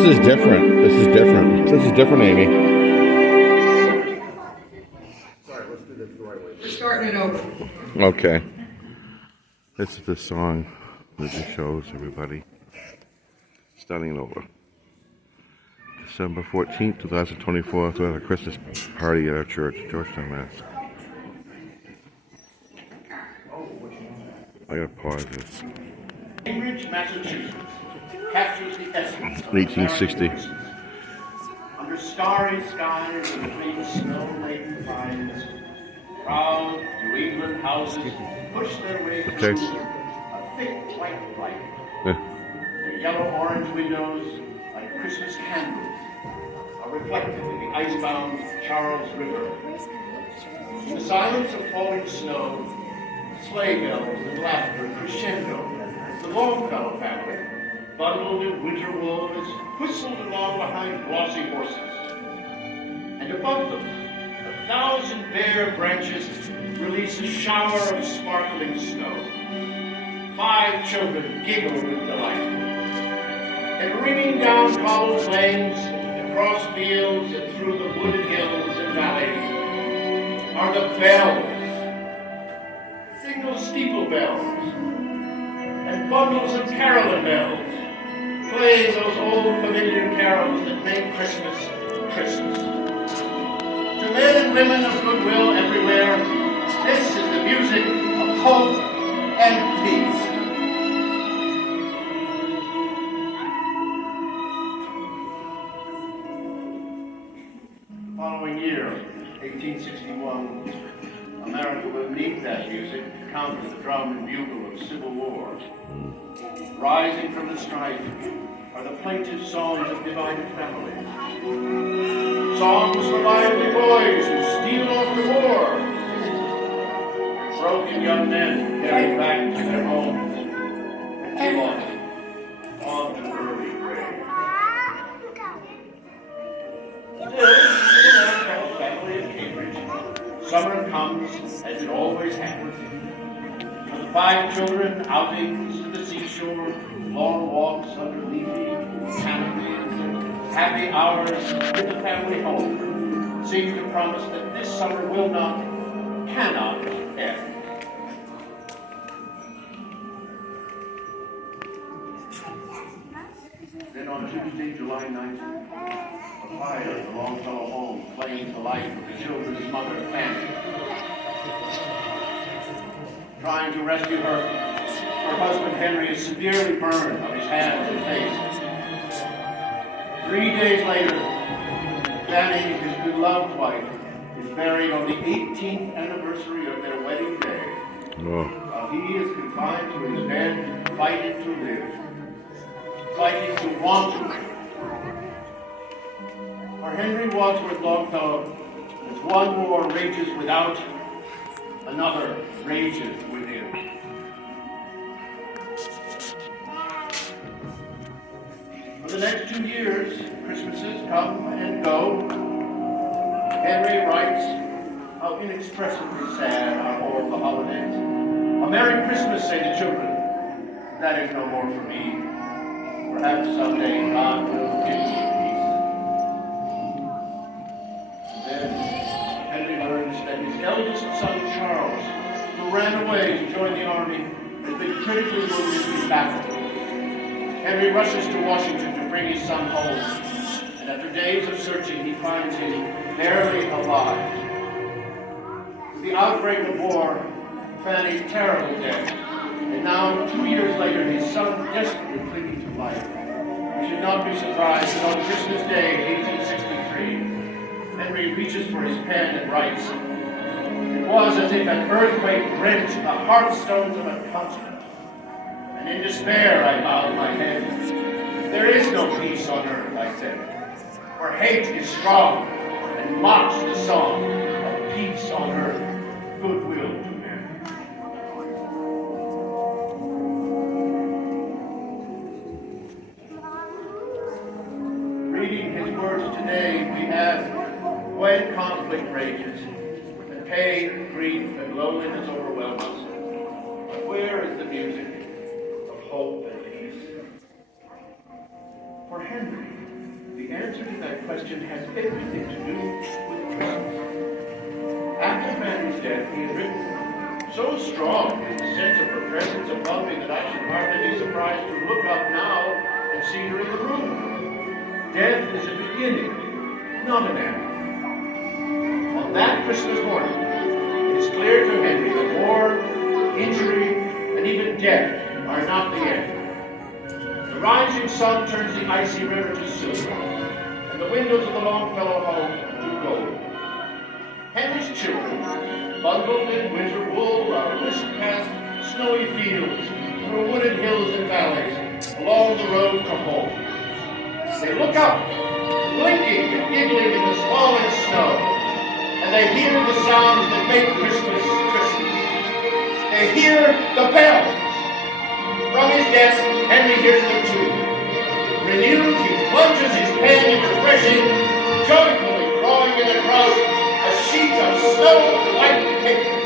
is different. This is different. This is different, Amy. Sorry, let's do this the right way. We're starting it over. Okay. This is the song that just shows everybody. Starting it over. December 14th, 2024. We have a Christmas party at our church, Georgetown, Mass. I gotta pause this. Cambridge, Massachusetts, captures the essence of 1860. American Christmas. Under starry skies and between snow-laden pines, proud New England houses push their way through a thick white light. Their yellow-orange windows, like Christmas candles, are reflected in the icebound Charles River. In the silence of falling snow, sleigh bells and laughter crescendo as the Longfellow family, bundled in winter wool, is whistled along behind glossy horses. And above them, 1,000 bare branches release a shower of sparkling snow. 5 children giggle with delight. And ringing down cobbled lanes, across fields, and through the wooded hills and valleys are the bells. Single steeple bells and bundles of carolyn bells, playing those old familiar carols that make Christmas Christmas. To men and women of goodwill everywhere, this is the music of hope and peace. The following year, 1861, America will need that music to counter the drum and bugle of civil war. Rising from the strife are the plaintive songs of divided families. Songs for lively boys who steal off to war. Broken young men carried back to their homes and lost on an early grave. Still, in our family in Cambridge, summer comes, as it always happens. For the 5 children, outings to the seashore, long walks under leafy canopies, and happy hours with the family home seem to promise that this summer will not, cannot end. Then on Tuesday, July 9th, a fire in the Longfellow home claims the life of the children's mother, Fanny. Trying to rescue her husband Henry is severely burned on his hands and face. 3 days later, Fanny, his beloved wife, is buried on the 18th anniversary of their wedding day, while he is confined to his bed, fighting to live, fighting to want to live. For Henry Wadsworth Longfellow, as one war rages without, another rages within. For the next 2 years, Christmases come and go. Henry writes, how inexpressibly sad are all the holidays. A Merry Christmas, say the children. That is no more for me. Perhaps someday God will give me peace. Then Henry learns that his eldest son, Charles, who ran away to join the army, has been critically wounded in battle. Henry rushes to Washington to bring his son home, and after days of searching, he finds him barely alive. With the outbreak of war, Fanny's terrible death, and now 2 years later, his son desperately clinging to life, we should not be surprised that on Christmas Day, 1863, Henry reaches for his pen and writes, "It was as if an earthquake rent the heartstones of a continent. And in despair I bowed my head. There is no peace on earth, I said, for hate is strong and mocks the song of peace on earth, goodwill to men." Reading his words today, we have, when conflict rages, and pain, grief, and loneliness overwhelm us, where is the music of hope and peace? For Henry, answer to that question has everything to do with Christmas. After Mary's death, he had written, "So strong is the sense of her presence above me that I should hardly be surprised to look up now and see her in the room. Death is a beginning, not an end." On that Christmas morning, it is clear to Henry that war, injury, and even death are not the end. The rising sun turns the icy river to silver, and the windows of the Longfellow home to gold. Henry's children, bundled in winter wool, are whisked past snowy fields, through wooded hills and valleys, along the road to home. They look up, blinking and giggling in the falling snow, and they hear the sounds that make Christmas Christmas. They hear the bells. From his desk, Henry hears them too. Renewed, he plunges his pen into refreshing, joyfully drawing in across a sheet of snow-white paper.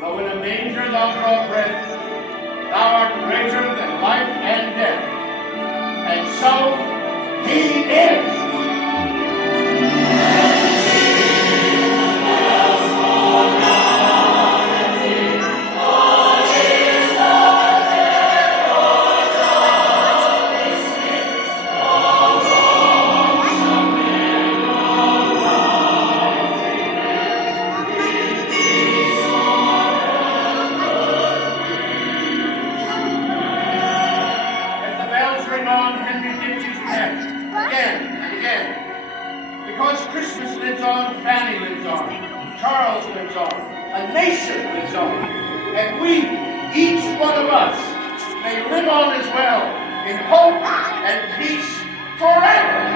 Though in a manger thou draw breath, thou art greater than life and death. And so he is. Because Christmas lives on, Fanny lives on, Charles lives on, a nation lives on, and we, each one of us, may live on as well in hope and peace forever.